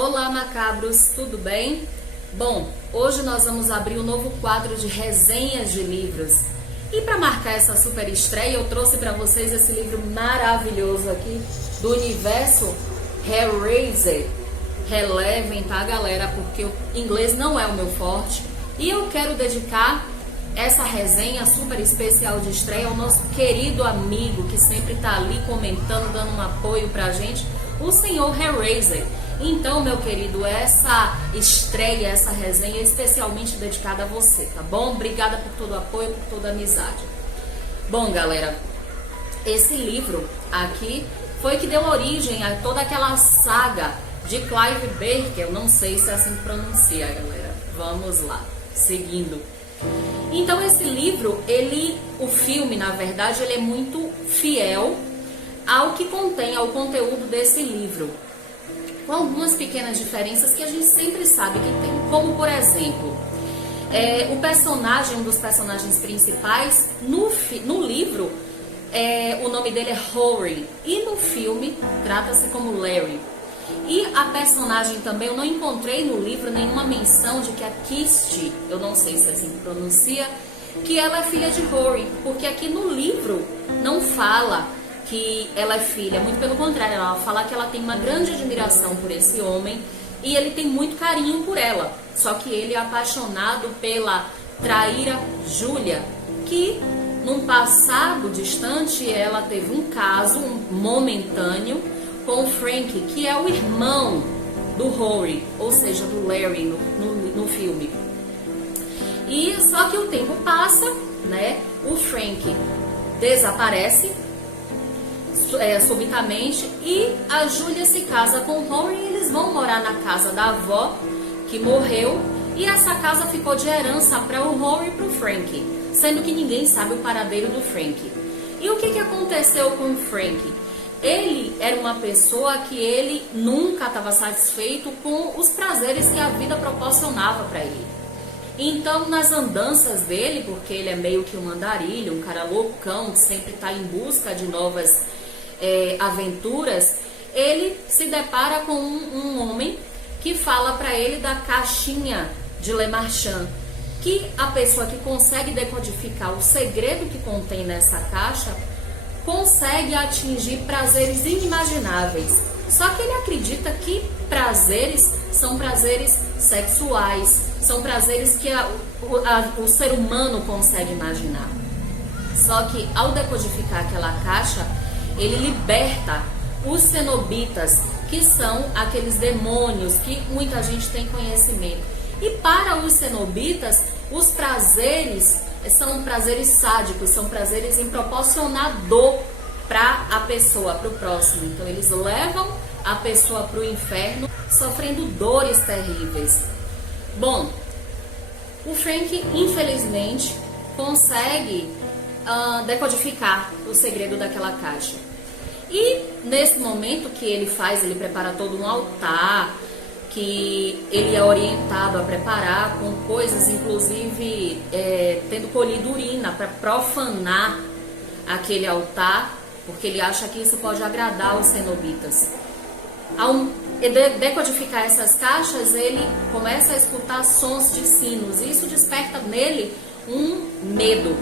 Olá, macabros, tudo bem? Bom, hoje nós vamos abrir um novo quadro de resenhas de livros. E para marcar essa super estreia, eu trouxe para vocês esse livro maravilhoso aqui do universo Hellraiser. Relevem, tá, galera? Porque o inglês não é o meu forte. E eu quero dedicar essa resenha super especial de estreia ao nosso querido amigo que sempre tá ali comentando, dando um apoio pra gente, o senhor Hellraiser. Então, meu querido, essa estreia, essa resenha é especialmente dedicada a você, tá bom? Obrigada por todo o apoio, por toda a amizade. Bom, galera, esse livro aqui foi que deu origem a toda aquela saga de Clive Barker. Eu não sei se é assim que pronuncia, galera. Vamos lá, seguindo. Então, esse livro, o filme, na verdade, ele é muito fiel ao que contém, ao conteúdo desse livro, com algumas pequenas diferenças que a gente sempre sabe que tem. Como, por exemplo, um dos personagens principais, no livro, o nome dele é Rory, e no filme trata-se como Larry. E a personagem também, eu não encontrei no livro nenhuma menção de que a Kirsty, eu não sei se é assim que pronuncia, que ela é filha de Rory, porque aqui no livro não fala que ela é filha, muito pelo contrário, ela fala que ela tem uma grande admiração por esse homem e ele tem muito carinho por ela, só que ele é apaixonado pela traíra Julia, que num passado distante ela teve um caso momentâneo com o Frank, que é o irmão do Rory, ou seja, do Larry no filme. E só que o tempo passa, né? O Frank desaparece subitamente e a Julia se casa com o Rory e eles vão morar na casa da avó que morreu, e essa casa ficou de herança para o Rory e para o Frank, sendo que ninguém sabe o paradeiro do Frank. E o que aconteceu com o Frank? Ele era uma pessoa que ele nunca estava satisfeito com os prazeres que a vida proporcionava para ele. Então, nas andanças dele, porque ele é meio que um andarilho, um cara loucão, que sempre está em busca de novas aventuras, ele se depara com um homem que fala para ele da caixinha de Le Marchand, que a pessoa que consegue decodificar o segredo que contém nessa caixa consegue atingir prazeres inimagináveis. Só que ele acredita que prazeres são prazeres sexuais, são prazeres que o ser humano consegue imaginar. Só que ao decodificar aquela caixa, ele liberta os cenobitas, que são aqueles demônios que muita gente tem conhecimento. E para os cenobitas, os prazeres são prazeres sádicos, são prazeres em proporcionar dor para a pessoa, para o próximo. Então eles levam a pessoa para o inferno, sofrendo dores terríveis. Bom, o Frank, infelizmente, consegue decodificar o segredo daquela caixa. E nesse momento que ele prepara todo um altar, que ele é orientado a preparar com coisas, inclusive tendo colhido urina para profanar aquele altar, porque ele acha que isso pode agradar os cenobitas. Ao decodificar essas caixas, ele começa a escutar sons de sinos, e isso desperta nele um medo.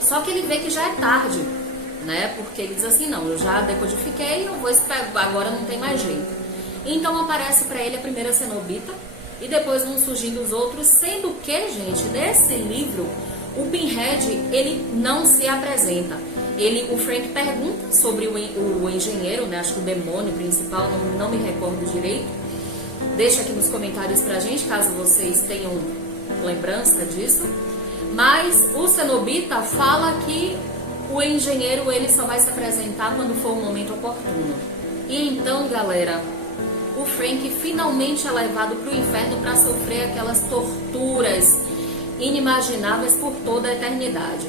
Só que ele vê que já é tarde, né? Porque ele diz assim, não, eu já decodifiquei, eu vou esperar, agora não tem mais jeito. Então aparece para ele a primeira cenobita e depois vão surgindo os outros, sendo que, gente, nesse livro, o Pinhead, ele não se apresenta. O Frank pergunta sobre o engenheiro, né? Acho que o demônio principal, não me recordo direito. Deixa aqui nos comentários pra gente, caso vocês tenham lembrança disso. Mas o cenobita fala que o engenheiro, ele só vai se apresentar quando for o momento oportuno. E então, galera, o Frank finalmente é levado para o inferno para sofrer aquelas torturas inimagináveis por toda a eternidade.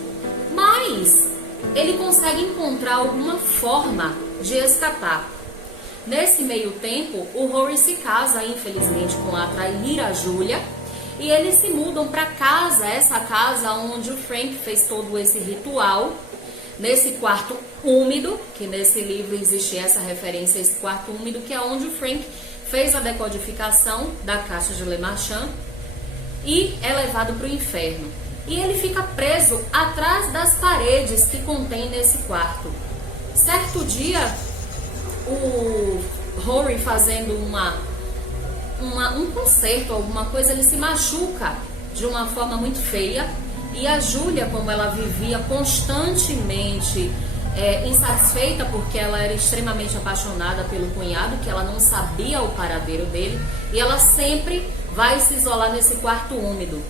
Mas ele consegue encontrar alguma forma de escapar. Nesse meio tempo, o Rory se casa, infelizmente, com a traíra Julia, e eles se mudam para casa, essa casa onde o Frank fez todo esse ritual, nesse quarto úmido, que nesse livro existe essa referência a esse quarto úmido, que é onde o Frank fez a decodificação da caixa de Le Marchand e é levado para o inferno. E ele fica preso atrás das paredes que contém nesse quarto. Certo dia, o Rory fazendo um concerto, alguma coisa, ele se machuca de uma forma muito feia. E a Julia, como ela vivia constantemente insatisfeita, porque ela era extremamente apaixonada pelo cunhado, que ela não sabia o paradeiro dele, e ela sempre vai se isolar nesse quarto úmido.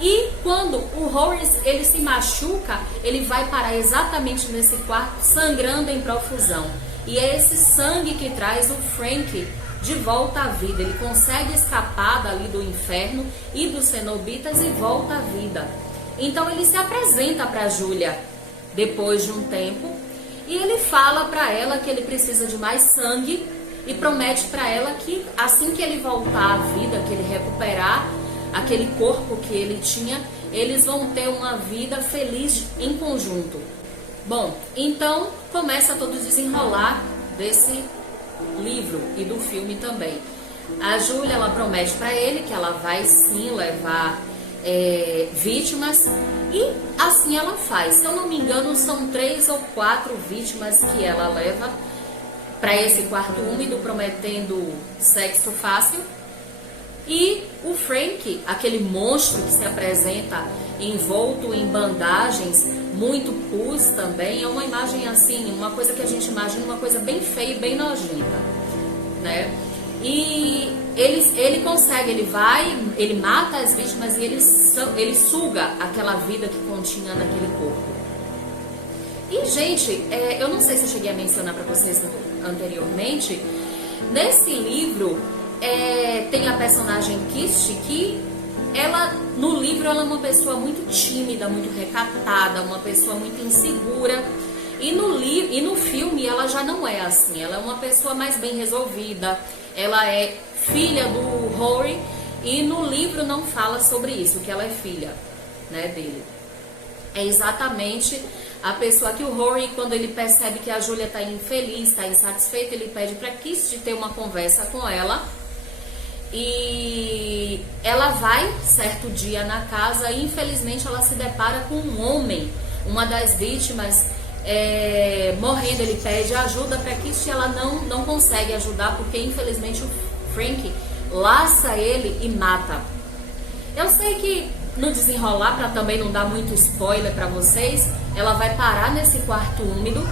E quando o Horace ele se machuca, ele vai parar exatamente nesse quarto, sangrando em profusão. E é esse sangue que traz o Frank de volta à vida. Ele consegue escapar dali do inferno e dos cenobitas e volta à vida. Então ele se apresenta para Julia depois de um tempo e ele fala para ela que ele precisa de mais sangue e promete para ela que assim que ele voltar à vida, que ele recuperar aquele corpo que ele tinha, eles vão ter uma vida feliz em conjunto. Bom, então começa todo o desenrolar desse livro e do filme também. A Julia, ela promete para ele que ela vai sim levar vítimas, e assim ela faz. Se eu não me engano, são 3 ou 4 vítimas que ela leva para esse quarto úmido, prometendo sexo fácil. E o Frank, aquele monstro que se apresenta envolto em bandagens, muito pus também, é uma imagem assim, uma coisa que a gente imagina, uma coisa bem feia e bem nojenta, né? E ele consegue, ele mata as vítimas e ele suga aquela vida que continha naquele corpo. E, gente, eu não sei se eu cheguei a mencionar para vocês anteriormente, nesse livro tem a personagem Kirsty, que no livro ela é uma pessoa muito tímida, muito recatada, uma pessoa muito insegura. E no filme ela já não é assim, ela é uma pessoa mais bem resolvida, ela é filha do Rory, e no livro não fala sobre isso, que ela é filha, né, dele. É exatamente a pessoa que o Rory, quando ele percebe que a Julia está infeliz, está insatisfeita, ele pede para Kirsty ter uma conversa com ela. E ela vai certo dia na casa e infelizmente ela se depara com um homem, uma das vítimas, morrendo. Ele pede ajuda para Kirsty, ela não consegue ajudar porque infelizmente o Frank laça ele e mata. Eu sei que no desenrolar, para também não dar muito spoiler para vocês, ela vai parar nesse quarto úmido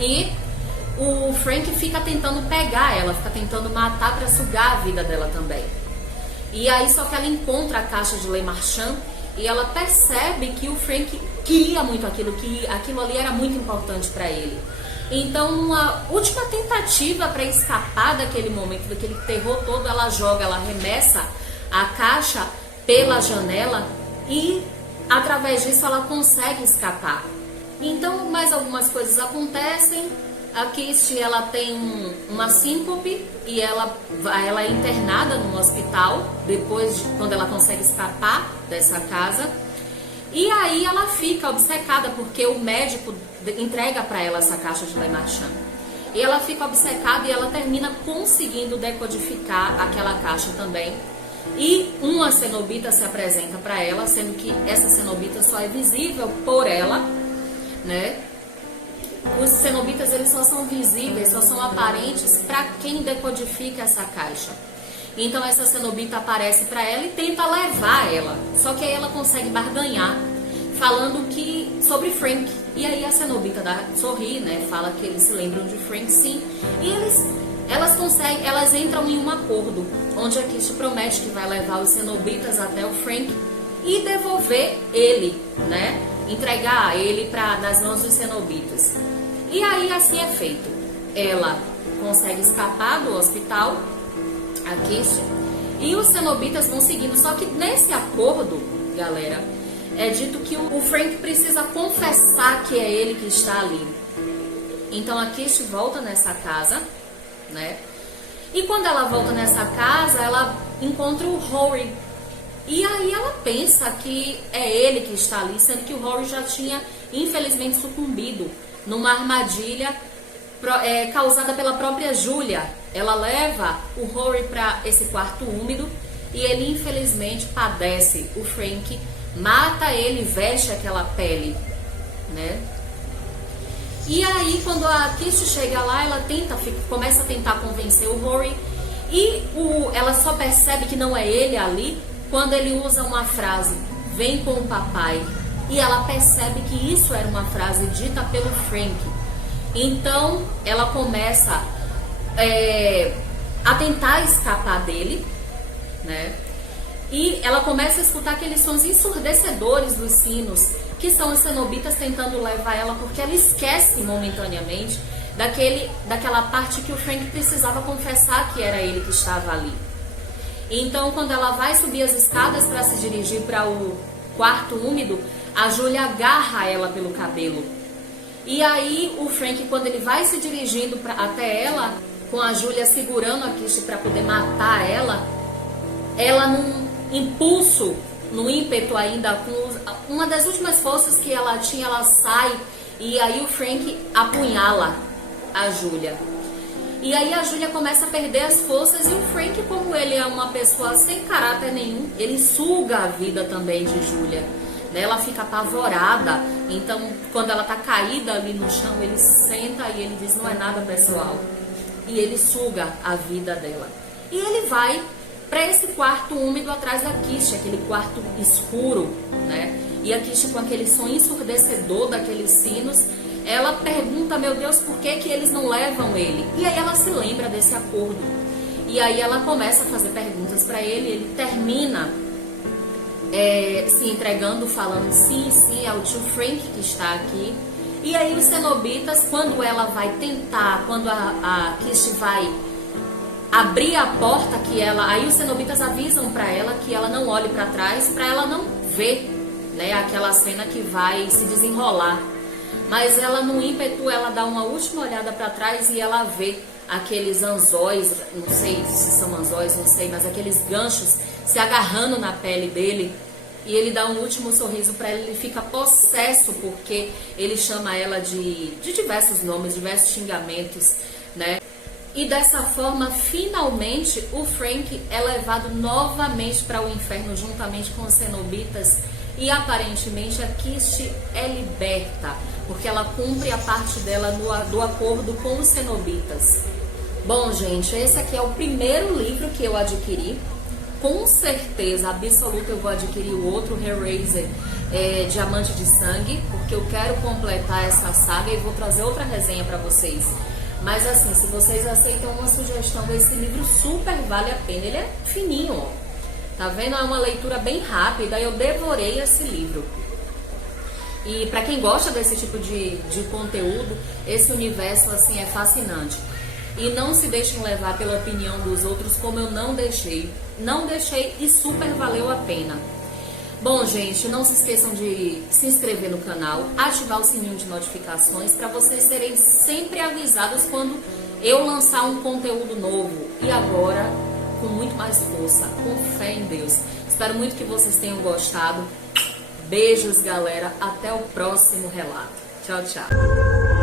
e o Frank fica tentando pegar ela, fica tentando matar para sugar a vida dela também. E aí só que ela encontra a caixa de Le Marchand e ela percebe que o Frank queria muito aquilo, que aquilo ali era muito importante para ele. Então, numa última tentativa para escapar daquele momento, daquele terror todo, ela arremessa a caixa pela janela e através disso ela consegue escapar. Então, mais algumas coisas acontecem. A Kirsty, ela tem uma síncope e ela é internada no hospital depois quando ela consegue escapar dessa casa. E aí ela fica obcecada porque o médico entrega para ela essa caixa de Le Marchand. E ela fica obcecada e ela termina conseguindo decodificar aquela caixa também. E uma cenobita se apresenta para ela, sendo que essa cenobita só é visível por ela, né? Os cenobitas, eles só são visíveis, só são aparentes para quem decodifica essa caixa. Então essa cenobita aparece para ela e tenta levar ela. Só que aí ela consegue barganhar, falando sobre Frank. E aí a cenobita sorri, né? Fala que eles se lembram de Frank, sim. E elas entram em um acordo, onde a Kirsty promete que vai levar os cenobitas até o Frank e devolver ele, né? Entregar ele nas mãos dos cenobitas. E aí assim é feito. Ela consegue escapar do hospital, a Kirsty, e os cenobitas vão seguindo. Só que nesse acordo, galera, é dito que o Frank precisa confessar que é ele que está ali. Então a Kirsty volta nessa casa, né? E quando ela volta nessa casa, ela encontra o Rory. E aí ela pensa que é ele que está ali, sendo que o Rory já tinha infelizmente sucumbido numa armadilha causada pela própria Julia. Ela leva o Rory para esse quarto úmido e ele infelizmente padece. O Frank mata ele, veste aquela pele, né? E aí quando a Kirsty chega lá, ela começa a tentar convencer o Rory e ela só percebe que não é ele ali quando ele usa uma frase: vem com o papai. E ela percebe que isso era uma frase dita pelo Frank. Então ela começa a tentar escapar dele, né? E ela começa a escutar aqueles sons ensurdecedores dos sinos, que são os cenobitas tentando levar ela, porque ela esquece momentaneamente daquela parte que o Frank precisava confessar que era ele que estava ali. Então quando ela vai subir as escadas para se dirigir para o quarto úmido, a Julia agarra ela pelo cabelo. E aí o Frank, quando ele vai se dirigindo até ela, com a Julia segurando a Kirsty para poder matar ela num impulso, no ímpeto ainda, com uma das últimas forças que ela tinha, ela sai e aí o Frank apunhala a Julia. E aí a Julia começa a perder as forças e o Frank, como ele é uma pessoa sem caráter nenhum, ele suga a vida também de Julia. Ela fica apavorada, então quando ela tá caída ali no chão, ele senta e ele diz: não é nada pessoal. E ele suga a vida dela. E ele vai para esse quarto úmido atrás da Kirsty, aquele quarto escuro, né? E a Kirsty, com aquele som ensurdecedor daqueles sinos, ela pergunta: meu Deus, por que eles não levam ele? E aí ela se lembra desse acordo. E aí ela começa a fazer perguntas para ele, ele termina se entregando, falando sim, é o tio Frank que está aqui. E aí os cenobitas, quando ela vai tentar, quando a Kirsty vai abrir a porta, aí os cenobitas avisam para ela que ela não olhe para trás, para ela não ver, né, aquela cena que vai se desenrolar. Mas ela, no ímpeto, ela dá uma última olhada para trás e ela vê aqueles anzóis, não sei se são anzóis, não sei, mas aqueles ganchos se agarrando na pele dele. E ele dá um último sorriso para ela, ele fica possesso, porque ele chama ela de diversos nomes, diversos xingamentos, né? E dessa forma, finalmente, o Frank é levado novamente para o inferno, juntamente com os cenobitas. E aparentemente a Kirsty é liberta, porque ela cumpre a parte dela do acordo com os cenobitas. Bom, gente, esse aqui é o primeiro livro que eu adquiri. Com certeza absoluta eu vou adquirir o outro, Hellraiser, Diamante de Sangue, porque eu quero completar essa saga e vou trazer outra resenha para vocês. Mas assim, se vocês aceitam uma sugestão, esse livro super vale a pena. Ele é fininho, ó. Tá vendo? É uma leitura bem rápida. Eu devorei esse livro. E para quem gosta desse tipo de conteúdo, esse universo assim é fascinante. E não se deixem levar pela opinião dos outros, como eu não deixei. Não deixei e super valeu a pena. Bom, gente, não se esqueçam de se inscrever no canal, ativar o sininho de notificações para vocês serem sempre avisados quando eu lançar um conteúdo novo. E agora, com muito mais força, com fé em Deus. Espero muito que vocês tenham gostado. Beijos, galera. Até o próximo relato. Tchau, tchau.